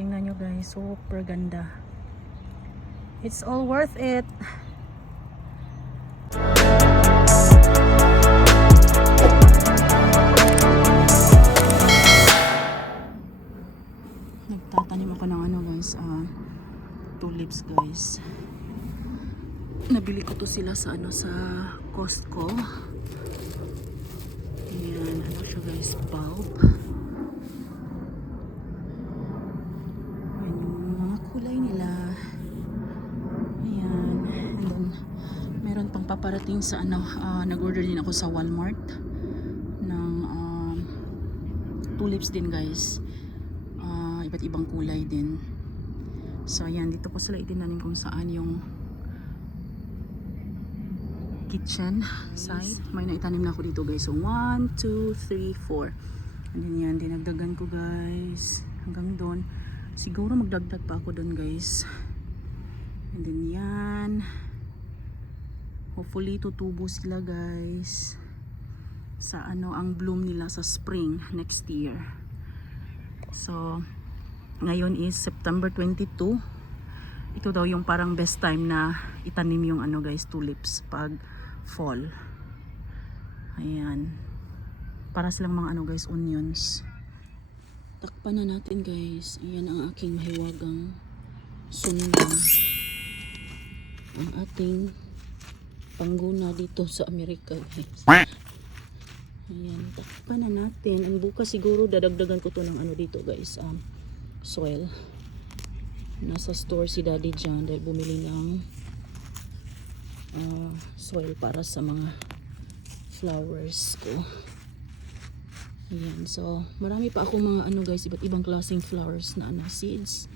tingnan nyo guys, super ganda. It's all worth it. Nagtatanim ako ng ano guys, tulips guys. Nabili ko to sila sa ano, sa Costco. Ayan, ano siya guys, bulb. Ayan yung mga kulay nila. Ayan, and then meron pang paparating sa ano, nag-order din ako sa Walmart ng tulips din guys. Iba't ibang kulay din. So ayan, dito ko sila itinanim kung saan yung kitchen side. May naitanim na ako dito guys. So 1, 2, 3, 4. And then yan, dinagdagan ko guys hanggang doon. Siguro magdagdag pa ako doon guys. And then yan, hopefully tutubo sila guys sa ano, ang bloom nila sa spring next year. So ngayon is September 22. Ito daw yung parang best time na itanim yung ano guys, tulips pag fall. Ayan, para silang mga ano guys, onions. Takpan na natin guys. Ayan ang aking mahiwagang sundang, ang ating pangguna dito sa Amerika guys. Ayan, takpan na natin. And bukas siguro dadagdagan ko to ng ano dito guys, soil. Nasa store si daddy dyan dahil bumili ng soil para sa mga flowers ko. Ayan, so marami pa akong mga ano guys, iba't ibang klaseng flowers na ano, seeds.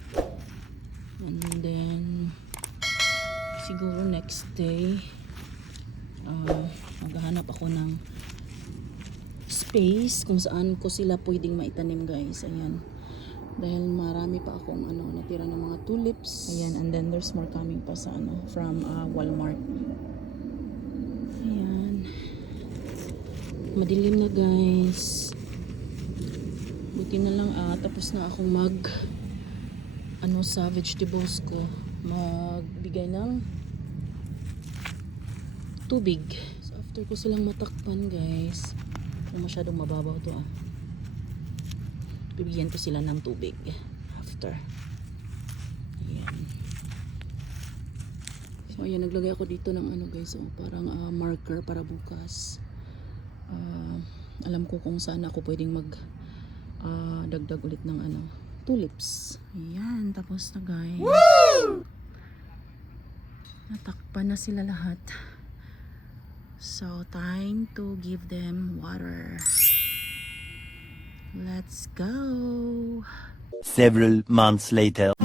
And then siguro next day maghahanap ako ng space kung saan ko sila pwedeng maitanim guys. Ayan, dahil marami pa akong ano, natira ng mga tulips. Ayan, and then there's more coming pa sa ano, from Walmart. Ayan, madilim na guys. Buti na lang tapos na akong mag ano sa vegetables ko, magbigay ng tubig. So after ko silang matakpan guys, kung masyadong mababaw to bibigyan ko sila ng tubig after. Ayan. So ayan, naglagay ako dito ng ano guys, parang marker para bukas. Alam ko kung saan ako pwedeng mag dagdag ulit ng ano, tulips. Ayan, tapos na guys. Woo! Natakpan na sila lahat. So time to give them water. Let's go. Several months later.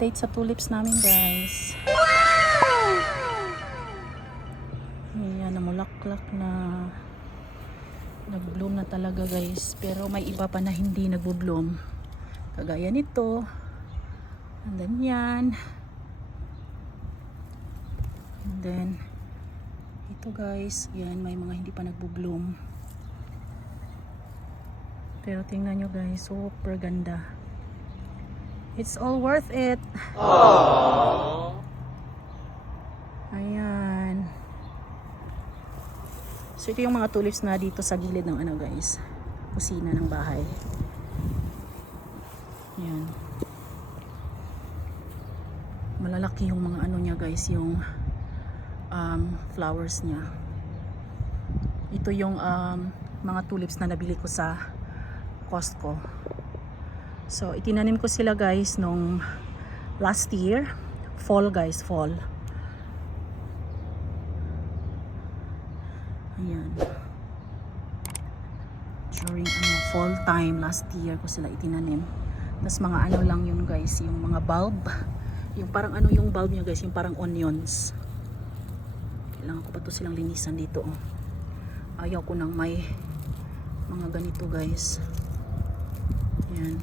Update sa tulips namin guys. Ayan, namulaklak bulaklak na nag-bloom na talaga guys, pero may iba pa na hindi nagbo-bloom kagaya nito, and then yan, and then ito guys, yan may mga hindi pa nagbo-bloom, pero tingnan nyo guys, super ganda. It's all worth it. Aww. Ayan. So ito yung mga tulips na dito sa gilid ng ano guys, kusina ng bahay. Yan. Malalaki yung mga ano niya guys, yung flowers niya. Ito yung mga tulips na nabili ko sa Costco. So itinanim ko sila guys nung last year, fall guys, fall. Ayan. During fall time last year ko sila itinanim. Tapos mga ano lang yun guys, yung mga bulb. Yung parang ano yung bulb niya guys, yung parang onions. Kailangan ko pa to silang linisan dito. Oh. Ayaw ko nang may mga ganito guys. Ayan.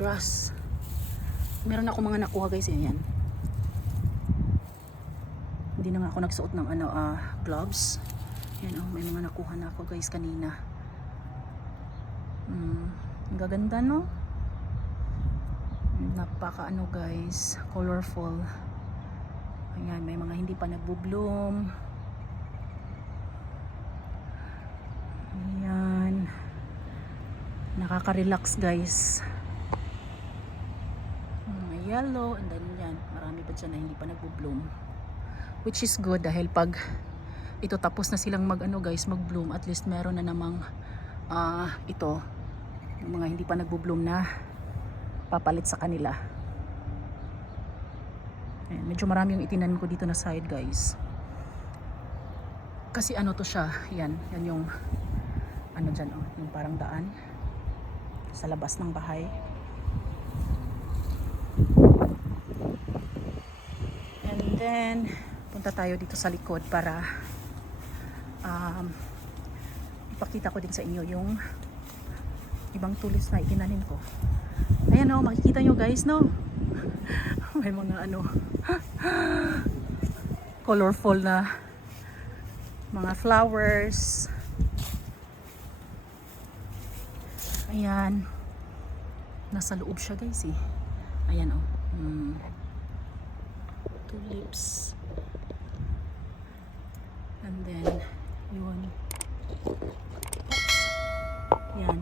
Grass. Meron ako mga nakuha guys, ayan. Hindi na nga ako nagsuot ng gloves. Yan may mga nakuha na ako guys kanina. Ang gaganda no? Napaka guys, colorful. Ayan, may mga hindi pa nagbo-bloom. Ayan. Nakaka-relax guys. Yellow, and then yan, marami pa dyan na hindi pa nagbo-bloom, which is good dahil pag ito tapos na silang guys mag-bloom, at least meron na namang ito yung mga hindi pa nagbo-bloom na papalit sa kanila. Ayan, medyo marami yung itinanim ko dito na side guys, kasi ano to siya, yan yung dyan yung parang daan sa labas ng bahay. Then, punta tayo dito sa likod para ipakita ko din sa inyo yung ibang tulips na itinanim ko. Ayan makikita nyo guys no? May mga colorful na mga flowers. Ayan. Nasa loob siya guys eh. Ayan tulips, and then yun, yan,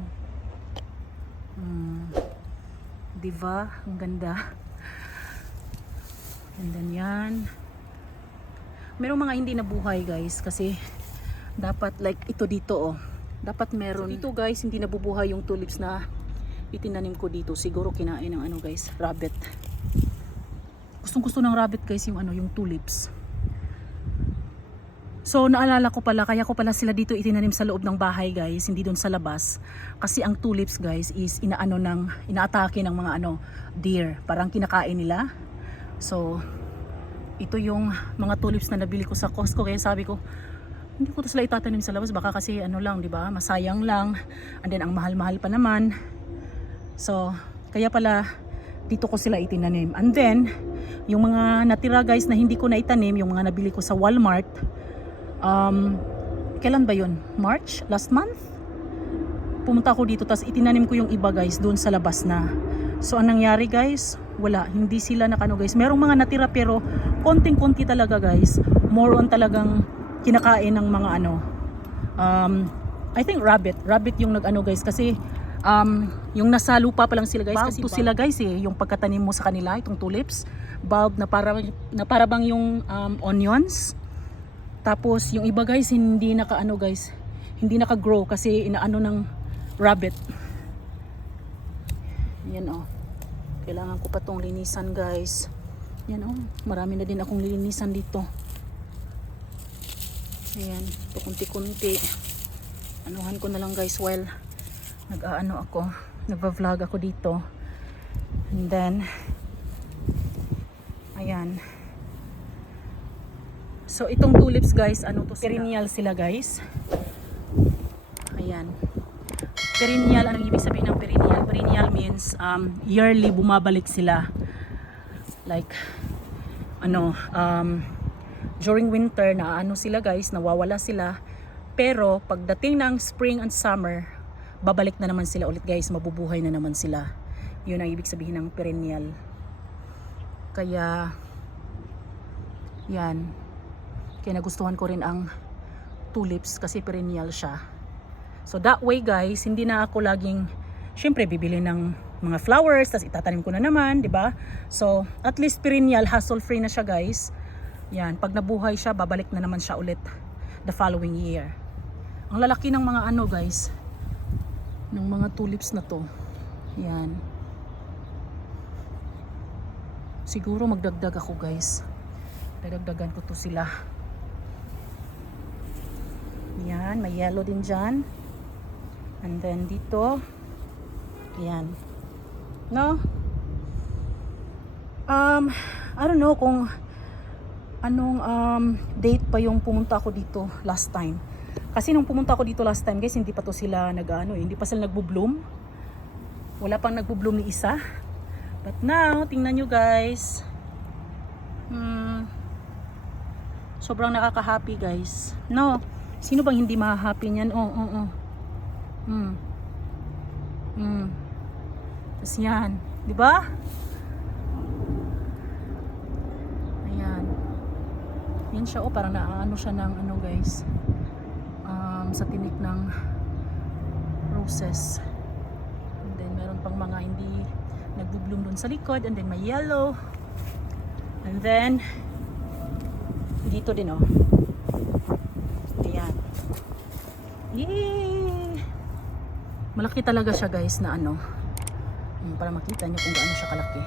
diva, ang ganda, and then yan, merong mga hindi nabuhay guys, kasi dapat like ito dito dapat meron, so dito guys hindi nabubuhay yung tulips na itinanim ko dito, siguro kinain ng guys, rabbit. Gustong-gusto ng rabbit guys yung tulips. So naalala ko pala, kaya ko pala sila dito itinanim sa loob ng bahay guys, hindi doon sa labas. Kasi ang tulips guys is inaatake ng mga deer, parang kinakain nila. So ito yung mga tulips na nabili ko sa Costco, kaya sabi ko hindi ko to sila itatanim sa labas, baka kasi di ba, masayang lang, and then ang mahal-mahal pa naman. So kaya pala dito ko sila itinanim. And then yung mga natira guys na hindi ko na itanim, yung mga nabili ko sa Walmart, kailan ba yun? March? Last month? Pumunta ako dito, tas itinanim ko yung iba guys doon sa labas na. So anong nangyari guys? Wala, hindi sila guys. Merong mga natira pero konting-konti talaga guys. More on talagang kinakain ng mga I think rabbit yung guys, kasi yung nasa lupa pa lang sila guys, kasi sila guys yung pagkatanim mo sa kanila, itong tulips, bulb na para bang yung onions. Tapos yung iba guys hindi guys, hindi naka-grow kasi inaano ng rabbit. Yan kailangan ko pa tong linisan guys. Yan marami na din akong linisan dito. Ayan, ito kunti-kunti. Anuhan ko na lang guys while nagva-vlog ako dito. And then ayan. So itong tulips guys, ano to sila? Perennial sila guys. Ayan. Perennial, anong ibig sabihin ng perennial? Perennial means yearly bumabalik sila. Like during winter na ano sila guys, nawawala sila. Pero pagdating ng spring and summer, babalik na naman sila ulit guys, mabubuhay na naman sila. Yun ang ibig sabihin ng perennial. Kaya yan. Kaya nagustuhan ko rin ang tulips kasi perennial siya. So that way guys, hindi na ako laging syempre bibili ng mga flowers tapos itatanim ko na naman, 'di ba? So at least perennial, hassle free na siya guys. Yan, pag nabuhay siya, babalik na naman siya ulit the following year. Ang lalaki ng mga ano guys, ng mga tulips na to. Yan. Siguro magdagdag ako guys. Dadagdagan ko to sila. Yan, may yellow din dyan. And then dito, yan. No? I don't know kung anong date pa yung pumunta ako dito last time. Kasi nung pumunta ako dito last time guys, hindi pa to sila hindi pa sila nagbo-bloom. Wala pang nagbo-bloom ni isa. But now, tingnan nyo guys. Sobrang nakaka-happy guys. No? Sino bang hindi ma-happy niyan? Tapos yan. Diba? Ayan. Yan siya. Parang naano siya ng ano guys. Sa tinik ng roses. And then meron pang mga hindi nagbo-bloom dun sa likod. And then may yellow. And then dito din oh. Ayan. Yay! Malaki talaga siya guys na ano. Para makita nyo kung gaano siya kalaki.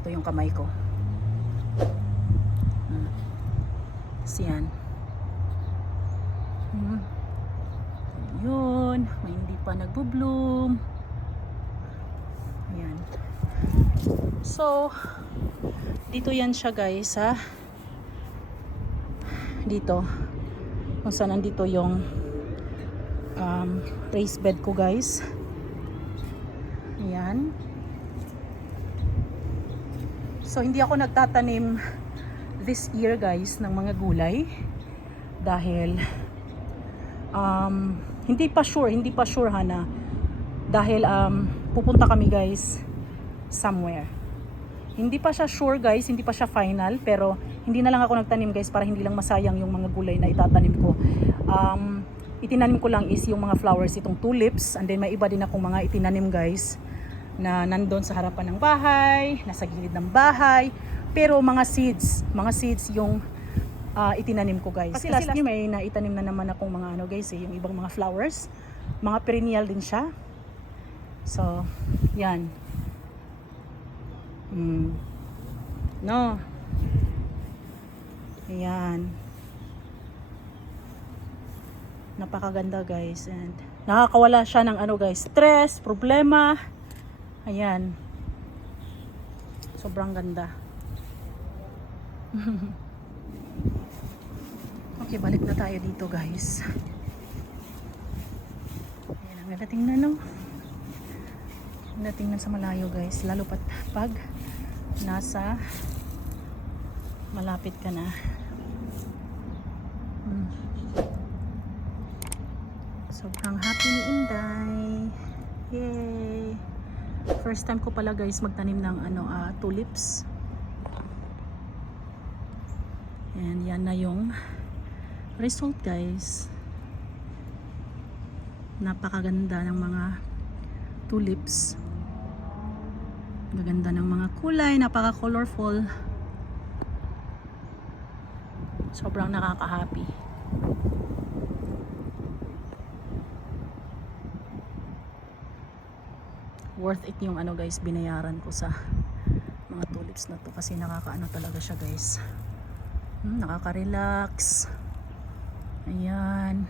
Ito yung kamay ko. Tapos yan. Yun. May hindi pa nagbo-bloom. Ayan. So, dito yan siya guys ha. Dito. Kung saan nandito yung raised bed ko guys. Ayan. So, hindi ako nagtatanim this year guys ng mga gulay. Dahil hindi pa sure Hana. Dahil pupunta kami guys somewhere. Hindi pa siya sure guys, hindi pa siya final, pero hindi na lang ako nagtanim guys para hindi lang masayang yung mga gulay na itatanim ko. Itinanim ko lang is yung mga flowers, itong tulips, and then may iba din akong mga itinanim guys na nandun sa harapan ng bahay, nasa gilid ng bahay, pero mga seeds yung itinanim ko guys. Kasi last year may naitanim na naman akong mga ano guys yung ibang mga flowers, mga perennial din siya. So, yan. No. Ayan. Napakaganda guys, and nakakawala siya ng ano guys, stress, problema. Ayan. Sobrang ganda. Okay, balik na tayo dito guys. Ayan, ang ganda tingnan no. Ang ganda tingnan sa malayo guys, lalo pat pag nasa malapit ka na. Sobrang happy ni Inday. Yay! First time ko pala guys magtanim ng tulips. And yan na yung result guys. Napakaganda ng mga tulips. Maganda ng mga kulay, napaka-colorful. Sobrang nakaka-happy. Worth it yung guys, binayaran ko sa mga tulips na to kasi nakakaano talaga siya guys. Nakaka-relax. Ayan.